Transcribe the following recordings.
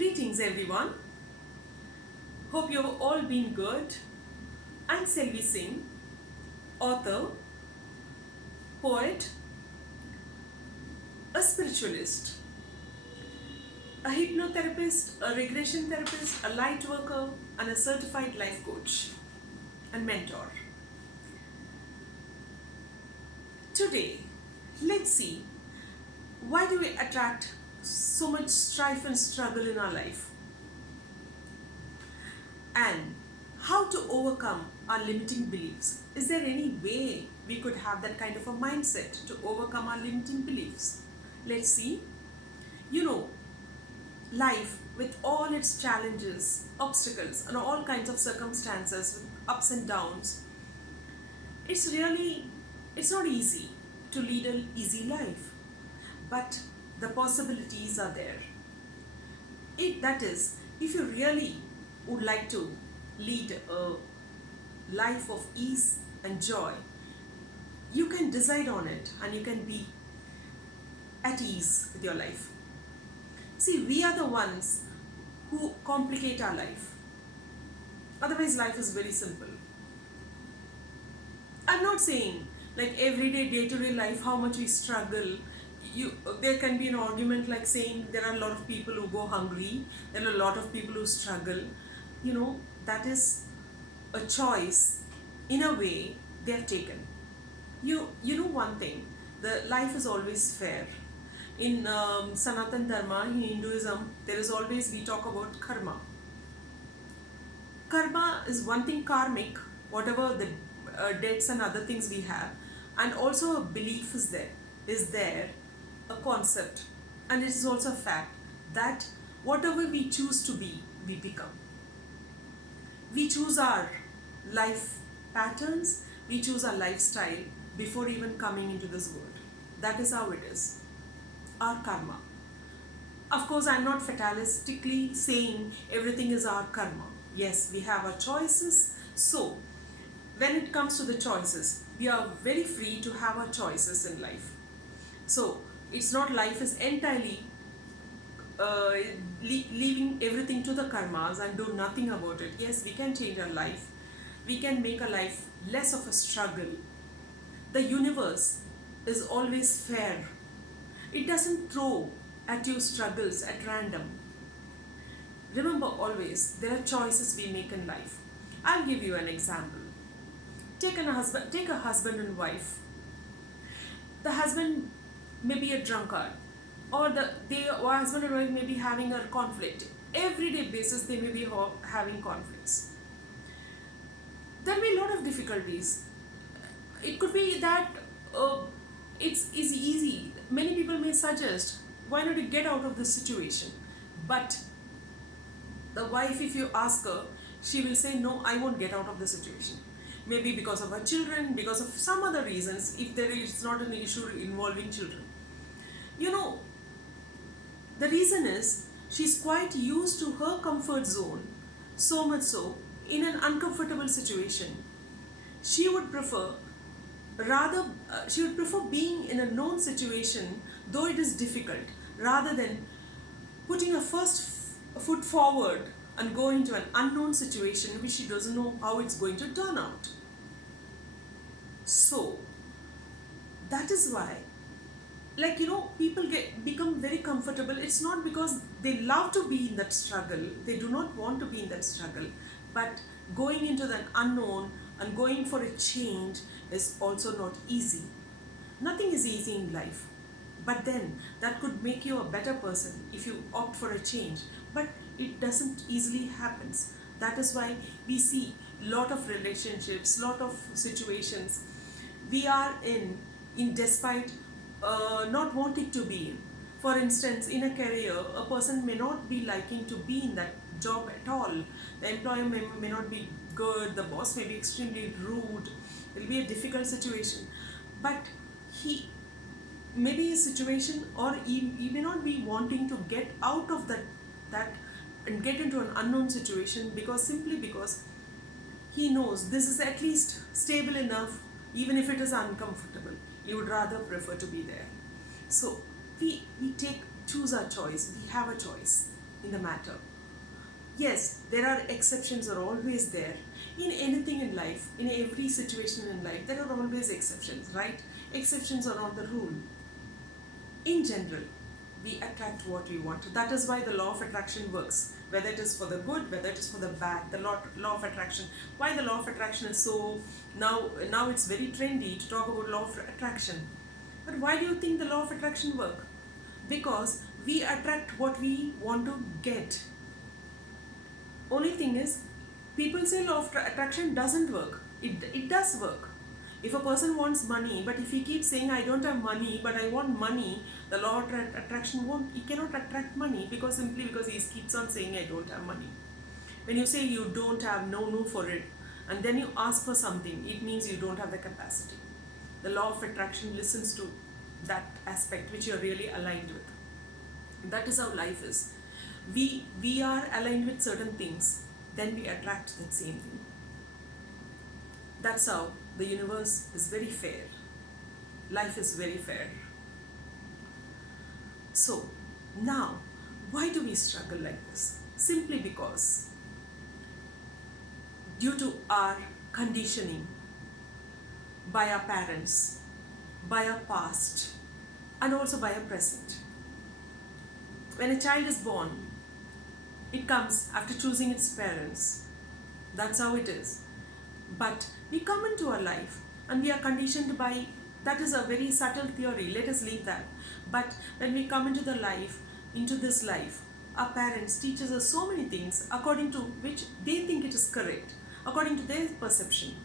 Greetings everyone. Hope you've all been good. I'm Selve Singh, author, poet, a spiritualist, a hypnotherapist, a regression therapist, a light worker, and a certified life coach and mentor. Today, let's see, why do we attract so much strife and struggle in our life? And how to overcome our limiting beliefs. Is there any way we could have that kind of a mindset to overcome our limiting beliefs? Let's see. Life with all its challenges, obstacles, and all kinds of circumstances, with ups and downs, it's not easy to lead an easy life. But the possibilities are there. That is, if you really would like to lead a life of ease and joy, you can decide on it and you can be at ease with your life. See, we are the ones who complicate our life. Otherwise, life is very simple. I'm not saying like everyday, day-to-day life, how much we struggle. There can be an argument like saying there are a lot of people who go hungry, there are a lot of people who struggle. That is a choice in a way they have taken. You know one thing, the life is always fair. In Sanatan Dharma, in Hinduism, there is always, we talk about karma. Karma is one thing karmic, whatever the debts and other things we have, and also a belief is there, a concept, and it is also a fact that whatever we choose to be, we become. We choose our life patterns, we choose our lifestyle before even coming into this world. That is how it is. Our karma. Of course, I'm not fatalistically saying everything is our karma. Yes, we have our choices. So, when it comes to the choices, we are very free to have our choices in life. So, it's not life is entirely leaving everything to the karmas and do nothing about it. Yes, we can change our life. We can make our life less of a struggle. The universe is always fair. It doesn't throw at you struggles at random. Remember always, there are choices we make in life. I'll give you an example. Take a husband and wife. The husband may be a drunkard, or husband and wife may be having a conflict. Everyday basis they may be having conflicts. There will be a lot of difficulties. It could be that it's easy. Many people may suggest, why not you get out of this situation? But the wife, if you ask her, she will say, no, I won't get out of the situation. Maybe because of her children, because of some other reasons, if there is not an issue involving children. The reason is, she's quite used to her comfort zone, so much so, in an uncomfortable situation. She would prefer being in a known situation, though it is difficult, rather than putting her first foot forward and go into an unknown situation which she doesn't know how it's going to turn out. So, that is why, people become very comfortable. It's not because they love to be in that struggle, they do not want to be in that struggle, but going into the unknown and going for a change is also not easy. Nothing is easy in life, but then that could make you a better person if you opt for a change, but it doesn't easily happen. That is why we see lot of relationships, lot of situations we are in despite not wanting to be in. For instance, in a career, a person may not be liking to be in that job at all. The employer may not be good, the boss may be extremely rude, it will be a difficult situation. But he may be a situation, or he may not be wanting to get out of that and get into an unknown situation simply because he knows this is at least stable enough, even if it is uncomfortable. He would rather prefer to be there. So we choose our choice. We have a choice. in the matter. Yes, there are exceptions are always there. In anything in life, in every situation in life, there are always exceptions, right? Exceptions are not the rule. In general, we attract what we want. That is why the law of attraction works. Whether it is for the good, whether it is for the bad, the law of attraction. Why the law of attraction is so now it's very trendy to talk about law of attraction. But why do you think the law of attraction work? Because we attract what we want to get. Only thing is, people say law of attraction doesn't work. It does work. If a person wants money, but if he keeps saying I don't have money, but I want money, the law of attraction won't. He cannot attract money simply because he keeps on saying I don't have money. When you say you don't have no for it, and then you ask for something, it means you don't have the capacity. The law of attraction listens to that aspect which you're really aligned with. That is how life is. We are aligned with certain things, then we attract that same thing. That's how the universe is very fair. Life is very fair. So now, why do we struggle like this? Simply because due to our conditioning by our parents, by our past, and also by our present. When a child is born, it comes after choosing its parents. That's how it is. But we come into our life and we are conditioned by, that is a very subtle theory, let us leave that. But when we come into this life, our parents teach us so many things according to which they think it is correct, according to their perception.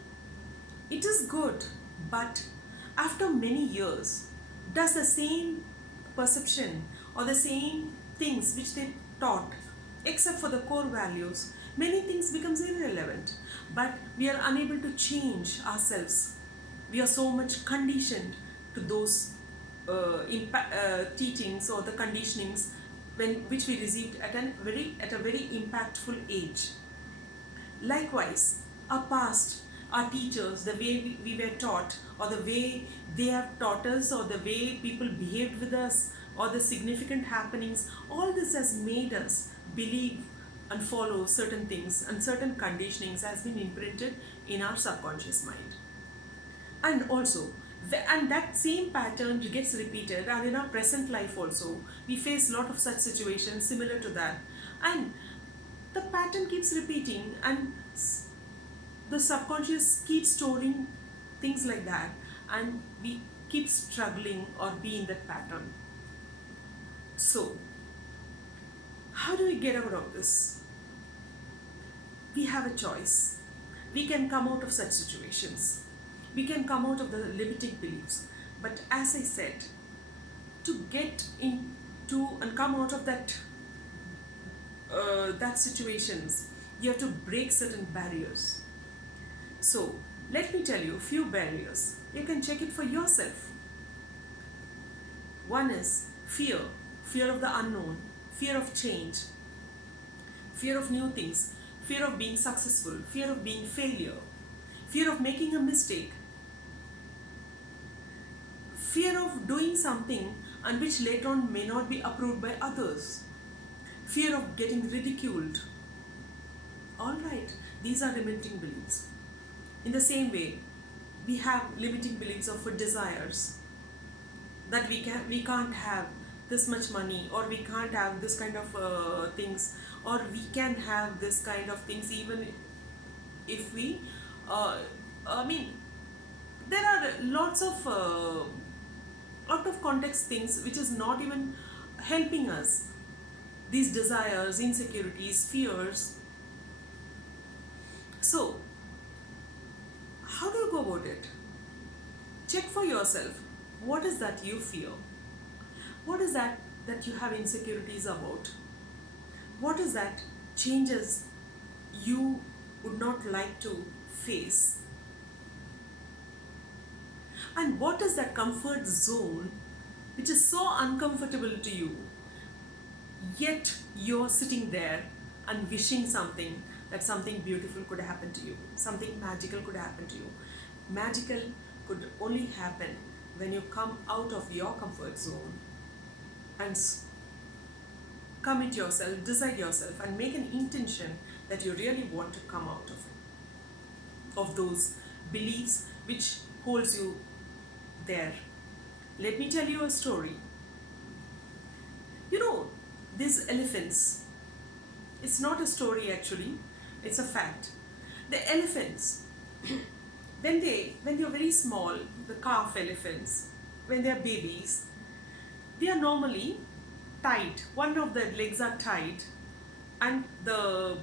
It is good, but after many years, does the same perception or the same things which they taught, except for the core values, many things becomes irrelevant. But we are unable to change ourselves. We are so much conditioned to those teachings or the conditionings which we received at a very impactful age. Likewise, our past, our teachers, the way we were taught, or the way they have taught us, or the way people behaved with us, or the significant happenings, all this has made us believe and follow certain things, and certain conditionings has been imprinted in our subconscious mind. And also, and that same pattern gets repeated, and in our present life also, we face a lot of such situations similar to that. And the pattern keeps repeating, and the subconscious keeps storing things like that, and we keep struggling or be in that pattern. So, how do we get out of this? We have a choice. We can come out of such situations. We can come out of the limiting beliefs. But as I said, to get into and come out of that situations, you have to break certain barriers. So, let me tell you a few barriers. You can check it for yourself. One is fear of the unknown, fear of change, fear of new things, fear of being successful, fear of being failure, fear of making a mistake, fear of doing something and which later on may not be approved by others, fear of getting ridiculed. Alright, these are limiting beliefs. In the same way, we have limiting beliefs of desires, that we can't have this much money, or we can't have this kind of things, or we can have this kind of things even if we there are lots of out of context things which is not even helping us, these desires, insecurities, fears. So how do you go about it? Check for yourself, what is that you fear? What is that you have insecurities about? What is that changes you would not like to face? And what is that comfort zone which is so uncomfortable to you, yet you're sitting there and wishing something, that something beautiful could happen to you, something magical could happen to you. Magical could only happen when you come out of your comfort zone and commit yourself, decide yourself, and make an intention that you really want to come out of it, of those beliefs which holds you there. Let me tell you a story. You know, these elephants, it's not a story actually, it's a fact. The elephants, when they're very small, the calf elephants, when they're babies, they are normally tied. One of their legs are tied, and the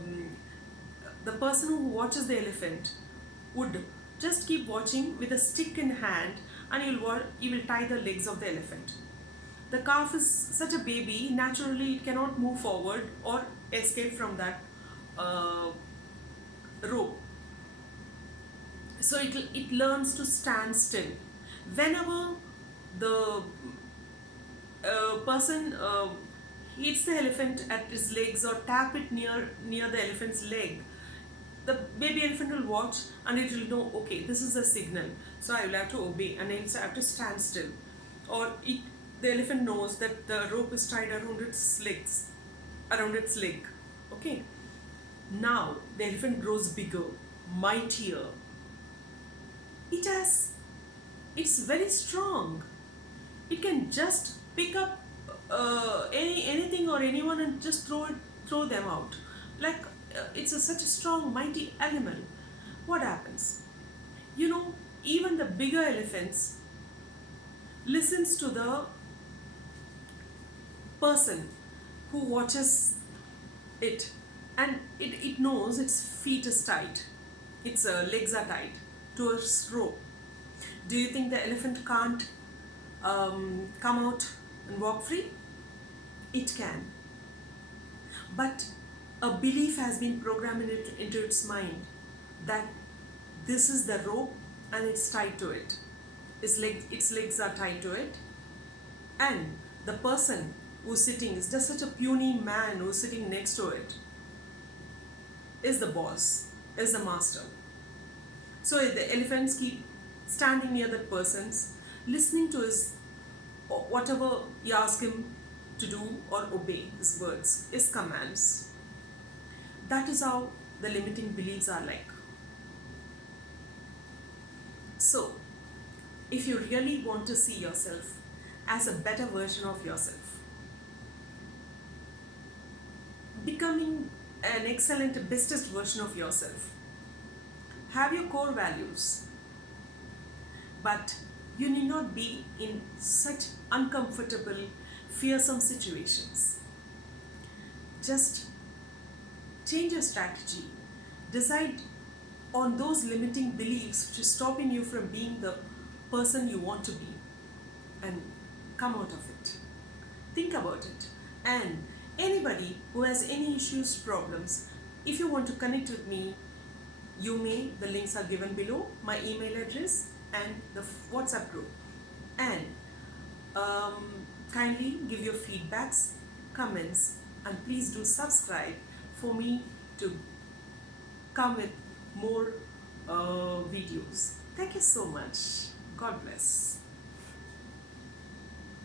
person who watches the elephant would just keep watching with a stick in hand, and he will tie the legs of the elephant. The calf is such a baby, naturally it cannot move forward or escape from that rope. So it learns to stand still. Whenever the person hits the elephant at his legs or tap it near the elephant's leg, the baby elephant will watch and it will know, okay, this is a signal, so I will have to obey and I have to stand still. Or the elephant knows that the rope is tied around its leg. Okay. Now the elephant grows bigger, mightier. It's very strong. It can just pick up anything or anyone and just throw them out. Like it's such a strong, mighty animal. What happens? You know, even the bigger elephants listens to the person who watches it, and it knows its feet is tied, its legs are tied to a rope. Do you think the elephant can't come out and walk free? It can. But a belief has been programmed into its mind that this is the rope and it's tied to it. Its legs are tied to it, and the person who's sitting is just such a puny man who's sitting next to it is the boss, is the master. So the elephants keep standing near that person's, listening to his whatever he asks him to do or obey, his words, his commands. That is how the limiting beliefs are like. So, if you really want to see yourself as a better version of yourself, becoming an excellent, bestest version of yourself, have your core values, but you need not be in such uncomfortable, fearsome situations. Just change your strategy. Decide on those limiting beliefs which are stopping you from being the person you want to be, and come out of it. Think about it. And anybody who has any issues, problems, if you want to connect with me, you may. The links are given below, my email address and the WhatsApp group. And kindly give your feedbacks, comments, and please do subscribe for me to come with more videos. Thank you so much. God bless.